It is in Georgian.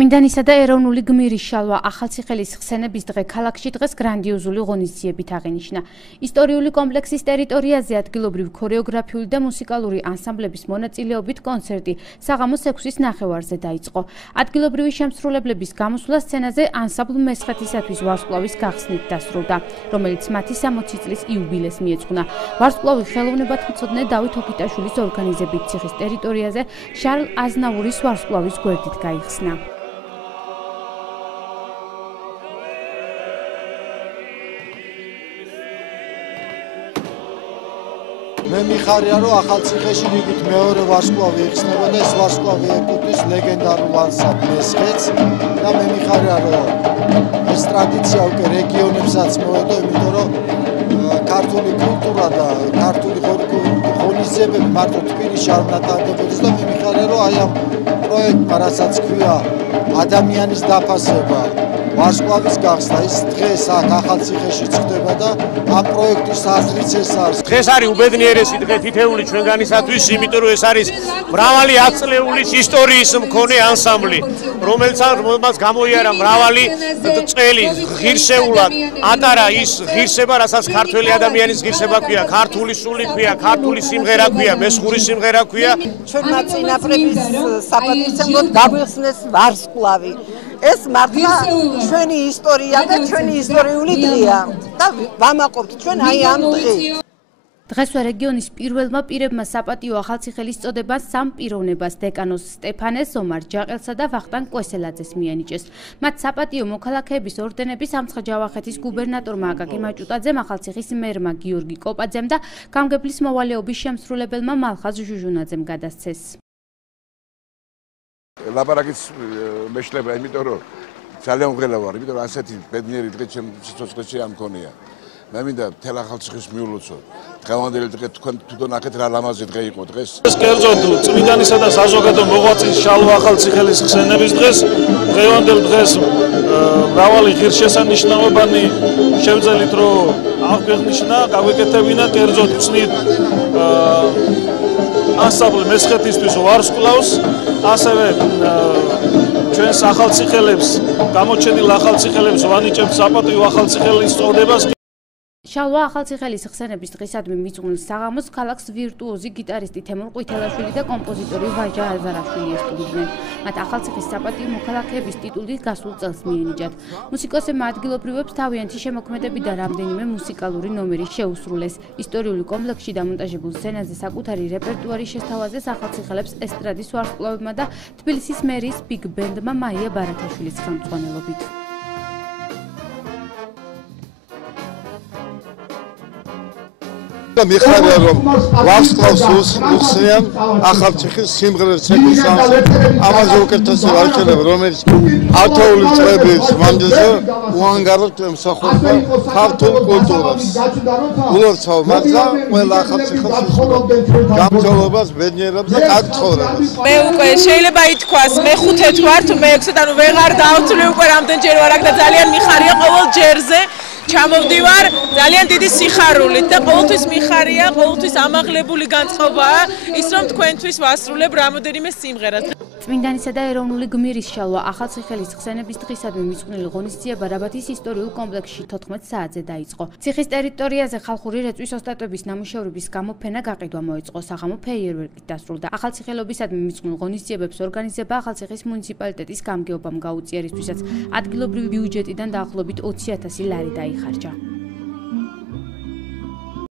წმინდანისა და ეროვნული გმირის შალვა ახალციხელის ხსენების დღე ქალაქში დღეს გრანდიოზული ღონისძიებით აღინიშნა. ისტორიული კომპლექსის ტერიტორიაზე ადგილობრივ ქორეოგრაფიული და მუსიკალური ანსამბლების მონაწილეობით კონცერტი საღამოს 6-ის ნახევარზე დაიწყო. ადგილობრივი შემსრულებლების გამოსვლა სცენაზე ანსამბლ მესხეთისათვის ვარსკვლავის გახსნით დასრულდა, რომელიც მათი 60 წლის იუბილეს მიეძღვნა. ვარსკვლავი ხელოვნებათმცოდნე დავით ოკიტაშვილის ორგანიზებით ციხის ტერიტორიაზე შარლ აზნაურის ვარსკვლავის გვერდით გაიხსნა. მე მიხარია რომ ახალციხეში რიგით მეორე ვარსკვლავი იხსნება და ეს ვარსკვლავი ეკუთვნის ლეგენდარულ ანსამბლ მესხეთს და მე მიხარია რომ ეს ტრადიცია უკვე რეგიონებსაც მოედო, იმიტომ რომ ქართული კულტურა და ქართული ღონისძიებები მარტო თბილისში არ უნდა ტარდებოდეს და მე მიხარია რომ აი ამ პროექტმა, რასაც ქვია ადამიანის დაფასება, ვარსკვლავის გახსნა, ის დღეს აქ ახალციხეში ხდება და ამ პროექტის აზრიც ეს არის. დღეს არის უბედნიერესი დღე თითეული ჩვენგანისათვის, იმიტომ რომ ეს არის მრავალი ათწლეულის ისტორიის მქონე ანსამბლი, რომელსაც გამოიარა მრავალი წელი ღირსეულად ატარა ის ღირსება, რასაც ქართველი ადამიანის ღირსება ქვია, ქართული სული ქვია, ქართული სიმღერა ქვია, მესხური სიმღერა ქვია. ჩვენმა წინაპრების საპატივცემლოდ გაგვიხსნეს ვარსკვლავი. ეს მართლა ჩვენი ისტორია და ჩვენი ისტორიული დღეა და ვამაყობთ ჩვენ აი ამ დღეს. დღესვე რეგიონის პირველმა პირებმა საპატიო ახალციხელის წოდება სამ პიროვნებას დეკანოს სტეფანეს, ომარ ჯაყელსა და ვახტანგ კვესელაძეს მიანიჭეს. მათ საპატიო მოქალაქეების ორდენები სამცხე-ჯავახეთის გუბერნატორმა აკაკი მაჭუტაძემ, ახალციხის მერმა გიორგი კოპაძემ და გამგებლის მოვალეობის შემსრულებელმა მალხაზ ჟუჟუნაძემ გადასცეს. ლაპარაკიც მეშლება, იმიტომ რომ ძალიან მღელა ვარ, იმიტომ რომ ასეთი ბედნიერი დღე ჩემ სიცოცხლეში არ მქონია. მე მინდა მთელ ახალციხეს მიულოცო. დღევანდელი დღე თქვენ თვითონ აქეთ რა ლამაზი დღე იყო დღეს. ეს კერძოდ წმინდანისა და საზოგადო მოღვაწის შალვა ახალციხელის ხსენების დღეს, დღევანდელ დღეს მრავალი ღირსშესანიშნაობანი შევძელით რომ აღვნიშნა, გავეკეთებინა კერძოდ ვცნით ანსამბლ მესხეთისთვის ვარსკვლავს, ასევე ჩვენს ახალციხელებს, გამოჩენილ ახალციხელებს ვანიჭებთ საპატიო ახალციხელის წოდებას. შალვა ახალციხელის ხსენების დღისადმი მიძღვნილ საღამოს ქალაქს ვირტუოზი გიტარისტი თემურ ყვითელაშვილი და კომპოზიტორი ვაჟა აზარაშვილი ესტუმრნენ. მათ ახალციხის საპატიო მოქალაქეების ტიტული გასულ წელს მიენიჭათ. მუსიკოსებმა ადგილობრივებს თავიანთი შემოქმედები და რამდენიმე მუსიკალური ნომერი შეუსრულეს. ისტორიული კომპლექსში დამონტაჟებულ სცენაზე საკუთარი რეპერტუარის შესთავაზეს ახალციხელებს ესტრადის ვარსკვლავებმა და თბილისის მერის ბიგ ბენდმა მაია ბარათაშვილის ხელმძღვანელობით. მიხარია რომ ვარსკვლავს უხსნიან ახალციხის სიმღერებს ცეკვის ამაზე უკეთესი ვარჩენებ, რომელიც ათეული წლების მანძილზე უანგაროდ მსახურობდა ქართულ კულტურას. ულოცავ მართლა ყველა ახალციხეს გამძლეობას, ბედნიერებას და კარგ ცხოვრებას. მე უკვე შეიძლება ითქვას, მე ხუთეთ ვარ, თუ მე ექვსეთ, ანუ ვეღარ დავწვლი უკვე რამდენჯერ ვარ აქ და ძალიან მიხარია ყოველ ჯერზე. ჩამოვდივარ ძალიან დიდი სიხარულით და ყოველთვის მიხარია, ყოველთვის ამაღლებული განწყობაა ის, რომ თქვენთვის ვასრულებ რამოდენიმე სიმღერას. წმინდანისა და ეროვნული გმირის შალვა ახალციხელის ხსენების დღისადმი მიძღვნილი ღონისძიება რაბათის ისტორიულ კომპლექსში 14 საათზე დაიწყო. ციხის ტერიტორიაზე ხალხური რეწვის ოსტატების ნამუშევრების გამოფენა გაყიდვა მოეწყო, საღამო ფეიერვერკით დასრულდა. ახალციხელობისადმი მიძღვნილ ღონისძიებებს ორგანიზება ახალციხის მუნიციპალიტეტის გამგეობამ გაუწია, რისთვისაც ადგილობრივი ბიუჯეტიდან დაახლოებით 20,000 ლარი დაიხარჯა.